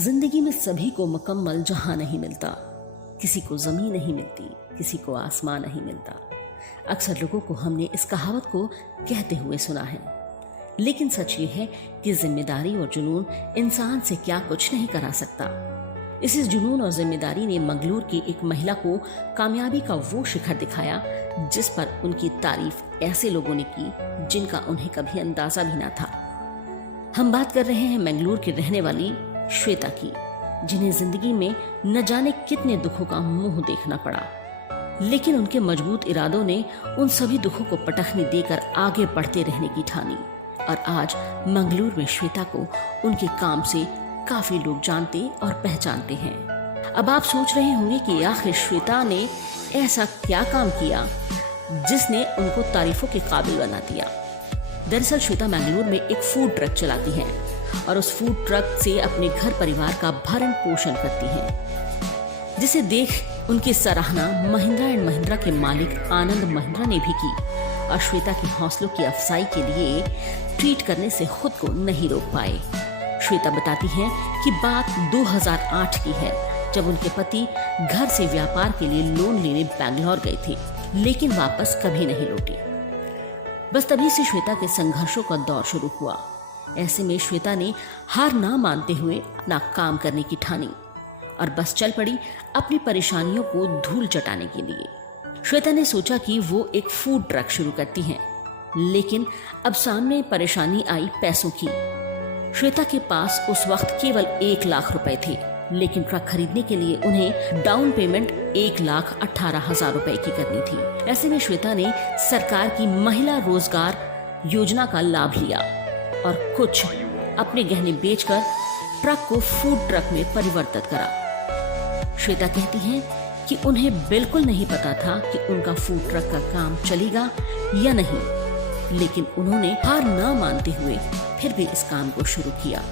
जिंदगी में सभी को मुकम्मल जहां नहीं मिलता। किसी को जमीन नहीं मिलती, किसी को आसमान नहीं मिलता। अक्सर लोगों को हमने इस कहावत को कहते हुए सुना है, लेकिन सच ये है कि जिम्मेदारी और जुनून इंसान से क्या कुछ नहीं करा सकता। इसी जुनून और जिम्मेदारी ने मंगलूर की एक महिला को कामयाबी का वो शिखर दिखाया जिस पर उनकी तारीफ ऐसे लोगों ने की जिनका उन्हें कभी अंदाजा भी ना था। हम बात कर रहे हैं मंगलूर की रहने वाली श्वेता की, जिन्हें जिंदगी में न जाने कितने दुखों का मुंह देखना पड़ा, लेकिन उनके मजबूत इरादों ने उन सभी दुखों को पटखनी देकर आगे बढ़ते रहने की ठानी। और आज मंगलूर में श्वेता को उनके काम से काफी लोग जानते और पहचानते हैं। अब आप सोच रहे होंगे कि आखिर श्वेता ने ऐसा क्या काम किया जिसने उनको तारीफों के काबिल बना दिया। दरअसल श्वेता मंगलूर में एक फूड ट्रक चलाती हैं और उस फूड ट्रक से अपने घर परिवार का भरण पोषण करती हैं, जिसे देख उनकी सराहना महिंद्रा एंड महिंद्रा के मालिक आनंद महिंद्रा ने भी की और श्वेता के हौसलों की अफजाई के लिए ट्वीट करने से खुद को नहीं रोक पाए। श्वेता बताती हैं कि बात 2008 की है, जब उनके पति घर से व्यापार के लिए लोन लेने बैंगलोर गए थे, लेकिन वापस कभी नहीं लौटे। बस तभी से श्वेता के संघर्षों का दौर शुरू हुआ। ऐसे में श्वेता ने हार ना मानते हुए अपना काम करने की ठानी और बस चल पड़ी अपनी परेशानियों को धूल चटाने के लिए। श्वेता ने सोचा कि वो एक फूड ट्रक शुरू करती हैं, लेकिन अब सामने परेशानी आई पैसों की। श्वेता के पास उस वक्त केवल 1 लाख रुपए थे, लेकिन ट्रक खरीदने के लिए उन्हें डाउन पेमेंट 1,18,000 रुपए की करनी थी। ऐसे में श्वेता ने सरकार की महिला रोजगार योजना का लाभ लिया और कुछ अपने गहने बेचकर ट्रक को फूड ट्रक में परिवर्तित करा। श्वेता कहती हैं कि उन्हें बिल्कुल नहीं पता था कि उनका फूड ट्रक का काम चलेगा या नहीं, लेकिन उन्होंने हार न मानते हुए फिर भी इस काम को शुरू किया।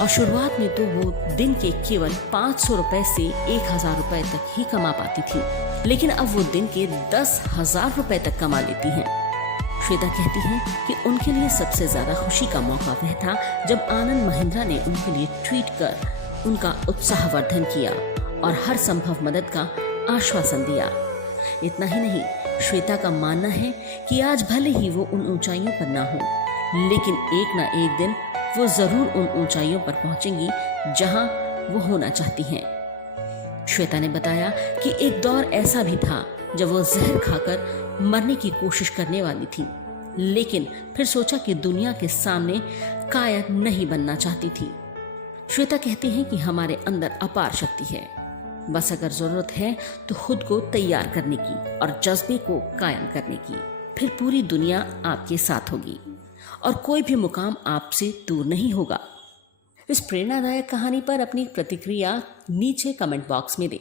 और शुरुआत में तो वो दिन के केवल 500 रुपए से 1,000 रुपए तक ही कमा पाती थी, लेकिन अब वो दिन के 10,000 रुपए तक कमा लेती हैं। श्वेता कहती हैं कि उनके लिए सबसे ज्यादा खुशी का मौका वह था जब आनंद महिंद्रा ने उनके लिए ट्वीट कर उनका उत्साहवर्धन किया और हर संभव मदद का आश्वासन दिया। इतना ही नहीं, श्वेता का मानना है कि आज भले ही वो उन ऊंचाइयों पर ना हो, लेकिन एक ना एक दिन वो जरूर उन ऊंचाइयों पर पहुंचेंगी जहां वो होना चाहती हैं। श्वेता ने बताया कि एक दौर ऐसा भी था जब वो जहर खाकर मरने की कोशिश करने वाली थी, लेकिन फिर सोचा कि दुनिया के सामने कायर नहीं बनना चाहती थी। श्वेता कहती हैं कि हमारे अंदर अपार शक्ति है, बस अगर जरूरत है तो खुद को तैयार करने की और जज्बे को कायम करने की, फिर पूरी दुनिया आपके साथ होगी और कोई भी मुकाम आपसे दूर नहीं होगा। इस प्रेरणादायक कहानी पर अपनी प्रतिक्रिया नीचे कमेंट बॉक्स में दें।